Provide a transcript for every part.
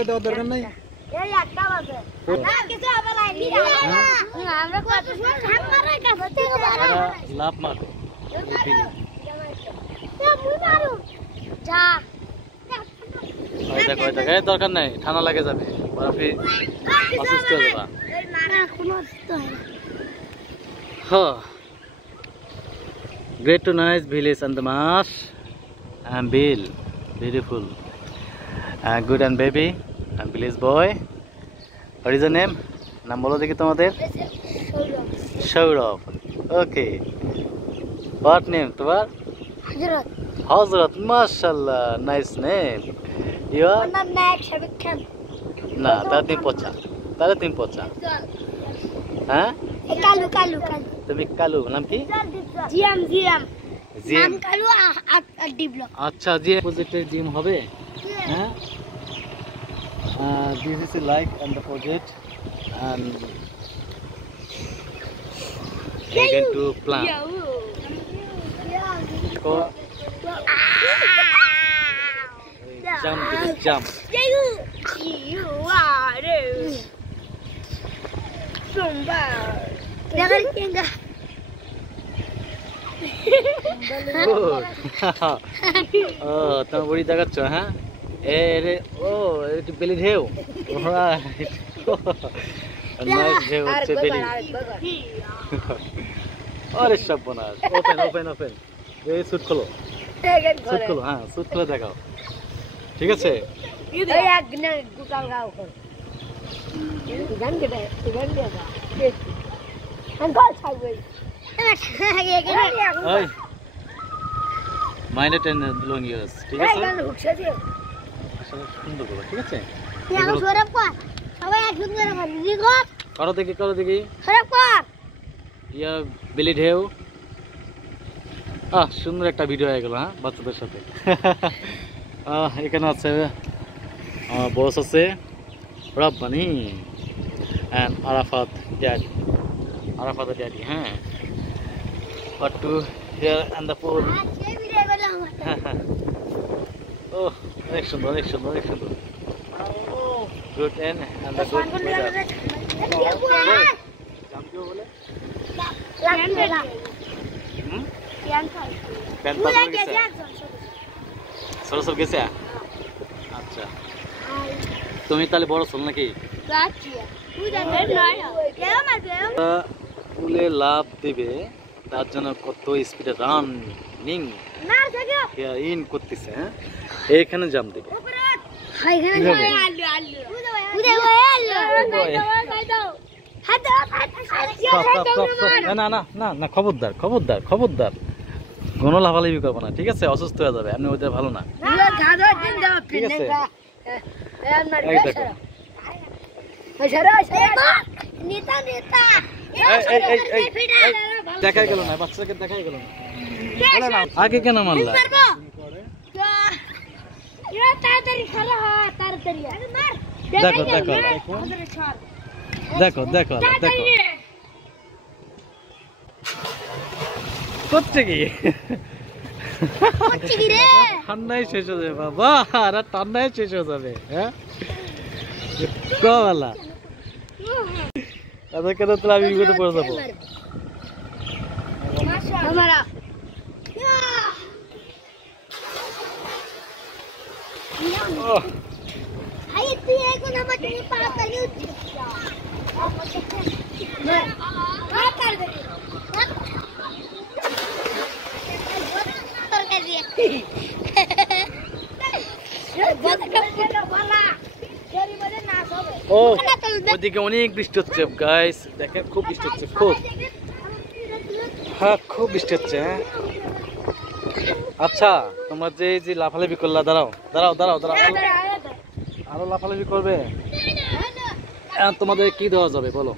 এটা দরকার নাই এই একটা বাজে না কিছু হবে না আমরা কত সময় ধান মারার কাছে থেকে লাভ মারো যা দেখো দেখো দরকার নাই ঠান্ডা লাগে যাবে বরফি অসুস্থ হয়ে যাবা Great to nice village and the marsh and Bill, beautiful, good and baby and village boy. What is your name? নাম বলো দেখি তোমাদের সৌরভ ওকে what name তোমার হযরত হযরত মাশাআল্লাহ nice name you are আমার নাম শাবিক খান না তাহলে তুমি পচা হ্যাঁ কালু কালু কালু তুমি কালু নাম কি জিএম জিএম জিএম নাম কালু ডিবলো আচ্ছা জিএম প্রজেক্টে জিএম হবে হ্যাঁ this is a like on the project and again to plan go jump you are Sumba Jangan tinggal good oh তুমি বড়ি দেখাচ্ছ হ্যাঁ এরে ও এটা বেলি ঢেউ রাইট নাইস ঢেউ হচ্ছে বেলি আরে সব বনাস ওপেন এই সুট খোলো হ্যাঁ সুট খোলো দেখাও ঠিক আছে এই এক না গুটাল গাও কর গান কে দে গান দে গা আঙ্কল ছাইবে এই মাইন্ড এন্ড বিলং ইয়ার্স ঠিক আছে গান হুকছে দিও আসলে সুন্দর করে ঠিক আছে এখন সরব কর সবাই এক সুন্দর করে রিকপ করো দেখি সরব কর ইয়া বেলি ঢেউ সুন্দর একটা ভিডিও হয়ে গেল হ্যাঁ বাচ্চাদের সাথে এখানে আছে বস আছে রব্বানি and Arafat daddy হ্যাঁ what to here and the pool সেই ভিডিও করলাম ও অনেক সুন্দর good and the good weather জাম কি বলে সরসর গেছে আচ্ছা তুমি তাহলে বড় চল নাকি ফুলে লাভ দিবে তার জন্য কত স্পিডে রানিং ইন করতেছে হ্যাঁ এইখানে জাম দিবে না খবরদার কোনো লাফালাফি করবো না ঠিক আছে অসুস্থ হয়ে যাবে আপনি ওদের ভালো না ঠিক আছে দেখাই গেল না বাচ্চাকে দেখাই গেল না আগে কেন মারলা দেখো করছে কি ঠান্ডায় শেষ হয়ে যাবে বাবা আর ঠান্ডায় শেষ হয়ে যাবে হ্যাঁ কলা কেন তাহলে আমি বিপদে পড়ে যাবো ওদিকে অনেক বৃষ্টি হচ্ছে গাইস দেখেন খুব বৃষ্টি হচ্ছে খুব বৃষ্টি হচ্ছে হ্যাঁ আচ্ছা তোমরা যে লাফালাফি করলা দাঁড়াও আরো লাফালাফি করবে তোমাদের কি দেওয়া যাবে বলো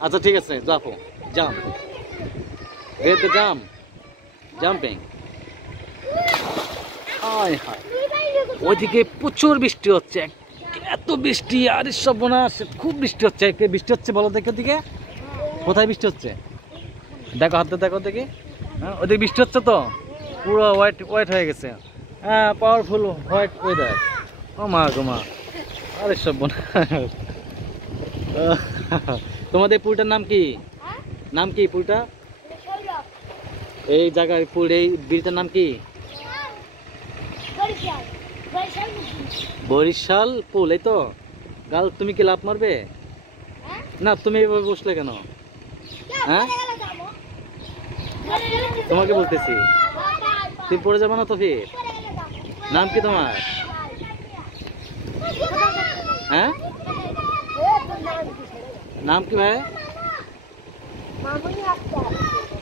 আচ্ছা ঠিক আছে যাবো জাম্পিং ওইদিকে প্রচুর বৃষ্টি হচ্ছে এত বৃষ্টি আর সর্বনাশ খুব বৃষ্টি হচ্ছে বলো দেখো দিকে কোথায় বৃষ্টি হচ্ছে দেখো হাতে দেখো দেখি হ্যাঁ ওইদিকে বৃষ্টি হচ্ছে তো পুরো হোয়াইট হয়ে গেছে হ্যাঁ পাওয়ারফুল হোয়াইট ওয়েদার। ও মা গো মা, আরে সব তোমাদের পুলটার নাম কি? নাম কি পুলটা? এই জায়গার পুল, এই বিলটার নাম কি? বরিশাল পুল, এই তো। গাল তুমি কি লাফ মারবে? না তুমি এভাবে বসলে কেন? হ্যাঁ তোমাকে বলতেছি, তুমি পড়ে যাবো না তো ফির? নাম কি তোমার? হ্যাঁ নাম কি ভাই?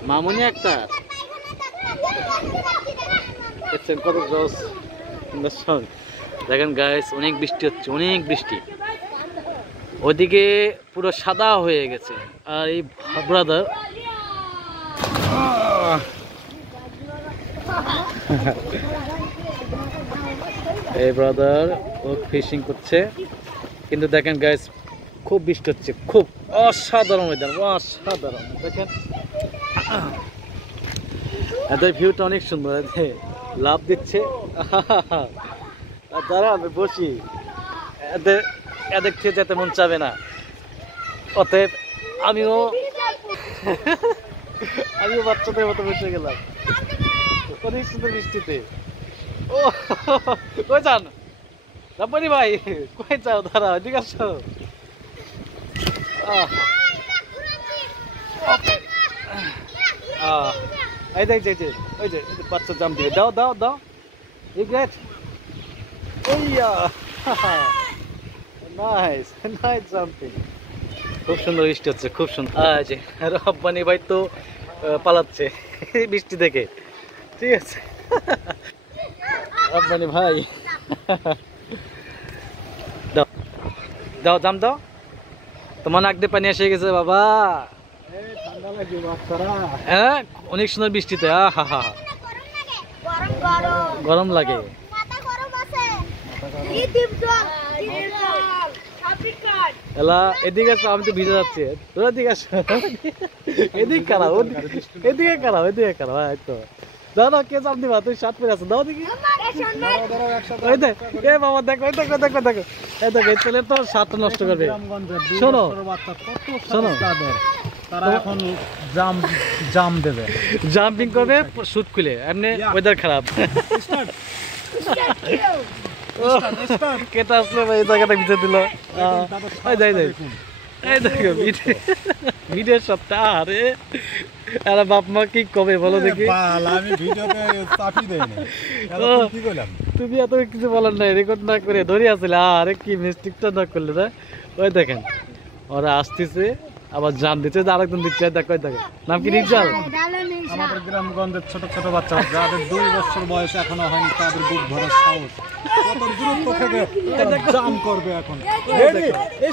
মামুনি আক্তার। দেখছেন কত জোস সুন্দর। দেখেন গাইস, অনেক বৃষ্টি হচ্ছে, অনেক বৃষ্টি। ওদিকে পুরো সাদা হয়ে গেছে, আর এই ব্রাদার এই ব্রাদার ও ফিশিং করছে। কিন্তু দেখেন গাইস, খুব বৃষ্টি হচ্ছে, খুব অসাধারণ ওয়েদার, অসাধারণ। দেখেন এদের ভিউটা অনেক সুন্দর, লাভ দিচ্ছে। দাঁড়া আমি বসি, এদের খেয়ে যেতে মন চাবে না, অতএব আমিও বাচ্চাদের মতো বসে গেলাম অনেক সুন্দর বৃষ্টিতে। ও কই যান রাব্বানি ভাই, কই যাও? দাঁড়া, ঠিক আছে। এই দেখ, ওই যে বাচ্চা জাম দিবে, দাও দাও দাও। Great, nice nice jumping. খুব সুন্দর বৃষ্টি হচ্ছে, খুব সুন্দর। রব্বানি ভাই তো পালাচ্ছে বৃষ্টি দেখে, ঠিক আছে। রব্বানি ভাই দাও দাও জাম দাও, তোমার নাক দিয়ে পানি এসে গেছে বাবা। হ্যাঁ অনেক সুন্দর বৃষ্টিতে, গরম লাগে। এলা এদিকে আসো, আমি তো ভিজে যাচ্ছি। তোর এদিকে আসো, এদিকে খারাপ, এদিকে খারাপ, এদিকে খারাপ। তো দাও দাও, কে চাপ দিবা? তুই শার্ট পরে আছো, দাও দেখি। এ বাবা দেখো, দেখো দেখো দেখো, এই দেখো, এই ছেলে তো শার্ট নষ্ট করবে। শোনো শোনো, তারা এখন জাম দেবে, জাম্পিং করবে শুট খুলে, এমনি ওয়েদার খারাপ। কেটা আসলে এই জায়গাটা ভিতরে দিল। এই দেখো ভিডিওর সপ্তাহ। আরে আরে বাপ মা কি কবে বলো দেখি? তুমি এত কিছু বলার নাই, রেকর্ড না করে ধরে আসলে। আরে কি মিস্টেকটা না করলে না? ওই দেখেন ওরা আসতেছে, আবার জাম দিচ্ছে, আরেকজন দিচ্ছে। দেখো দেখো, নাম কি? রিজাল। আমাদের গ্রামগঞ্জের ছোট ছোট বাচ্চা যাদের 2 বছর বয়স এখনো হয়নি, তাদের বুক ভরা সাহস, কত দূরত্ব থেকে জাম করবে এখন। Ready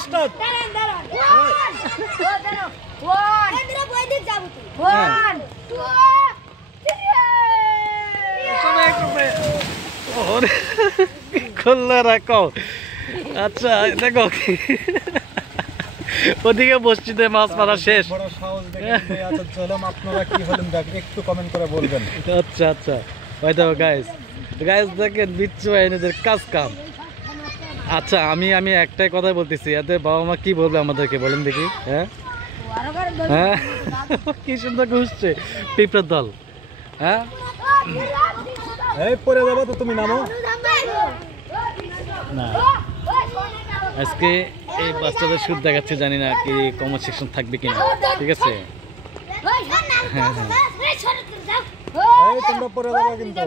start. খুললে রাখো। আচ্ছা দেখো, ওদিকে মসজিদে মাছ মারা শেষ। আপনারা কি হলেন একটু কমেন্ট করে বলবেন। আচ্ছা আচ্ছা, ওই দেখো গাইস, গাইস দেখেন বিচ্ছু এদের কাজ কাম। আচ্ছা আমি একটাই কথা বলতেছি, এতে বাবা মা কি বলবে আমাদেরকে বলেন দেখি? হ্যাঁ হ্যাঁ, কি সুন্দর ঘুরছে পিঁপড়ার দল। হ্যাঁ এই পরে যাবো তো, তুমি নামো না। আজকে এই বাচ্চাদের শুট দেখাচ্ছে, জানি না কি কমেন্ট সেকশন থাকবে কিনা, ঠিক আছে? হ্যাঁ হ্যাঁ, তোমরা পরে যাবো কিন্তু।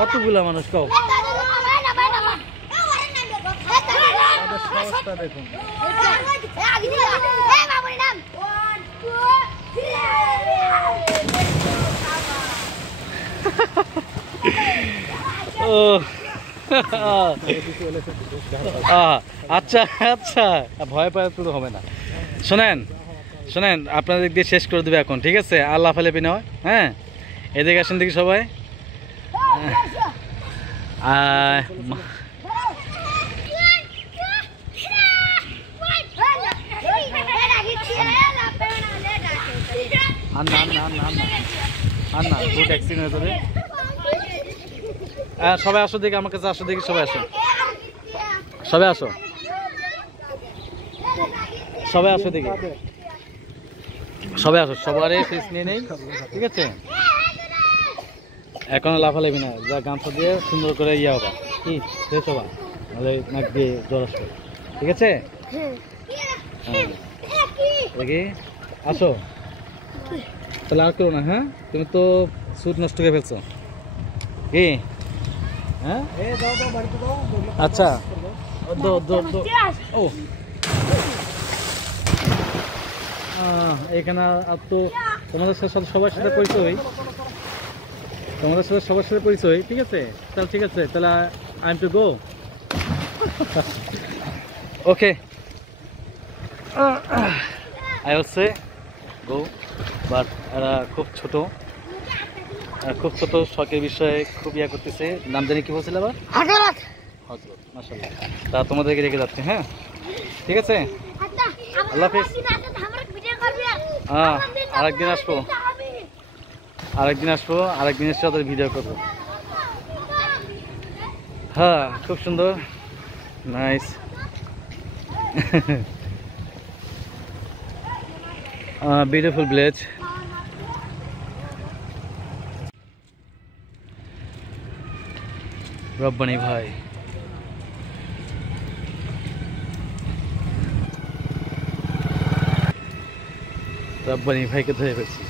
কতগুলা মানুষ কও? দেখুন আচ্ছা আচ্ছা, ভয় পাওয়া তো হবে না। শোনেন শোনেন, আপনাদের দিয়ে শেষ করে দেবে এখন, ঠিক আছে? আল্লাহ ফালেপি নয়। হ্যাঁ এদিকে আসেন দেখি সবাই। আর না খুব অ্যাক্সিডেন্ট হয়ে যাবে। সবাই আসো দেখি, আমার কাছে আসো দেখি, সবাই আসো, সবাই আসো, সবাই আসো দেখি, সবাই আসো, সবারই ফিস নিয়ে নেই, ঠিক আছে? এখনো লাফালাফি না, যা গামছা দিয়ে সুন্দর করে ইয়ে হবা, কি শেষ হবা, নাহলে নাক দিয়ে জ্বর আসবে, ঠিক আছে? হ্যাঁ দেখি আসো, তাহলে আর করো না। হ্যাঁ, তুমি তো স্যুট নষ্ট করে ফেলছো কি? হ্যাঁ আচ্ছা, ও এখানে আর তো তোমাদের সাথে সবার সাথে পরিচয়, তোমাদের সাথে সবার সাথে পরিচয়, ঠিক আছে? তাহলে ঠিক আছে, তাহলে I am to go. Okay, I will say go, but এরা খুব ছোট, শখের বিষয়ে খুব ইয়া করতেছে। নাম জানি কি বলছিল আবার? হযরত। মাশাআল্লাহ, তা তোমাদেরকে রেখে যাচ্ছে। হ্যাঁ ঠিক আছে, আল্লাহ হাফেজ। হ্যাঁ আরেকদিন আসবো, আরেকদিন এসে ওদের ভিডিও করবো। হ্যাঁ খুব সুন্দর, নাইস। Beautiful village. রব্বানি ভাই, রব্বানি ভাইকে ধরে ফেলছি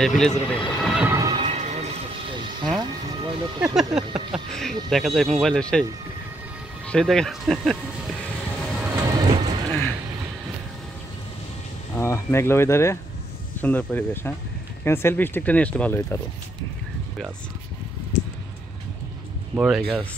এই ভিলেজ রোডে। হ্যাঁ দেখা যায় মোবাইলে, সেই দেখা। মেঘলা ওয়েদারে সুন্দর পরিবেশ। হ্যাঁ এখানে সেলফি স্টিকটা নিয়ে আসতে ভালো হইতো আরো। গাছ, বড় গাছ।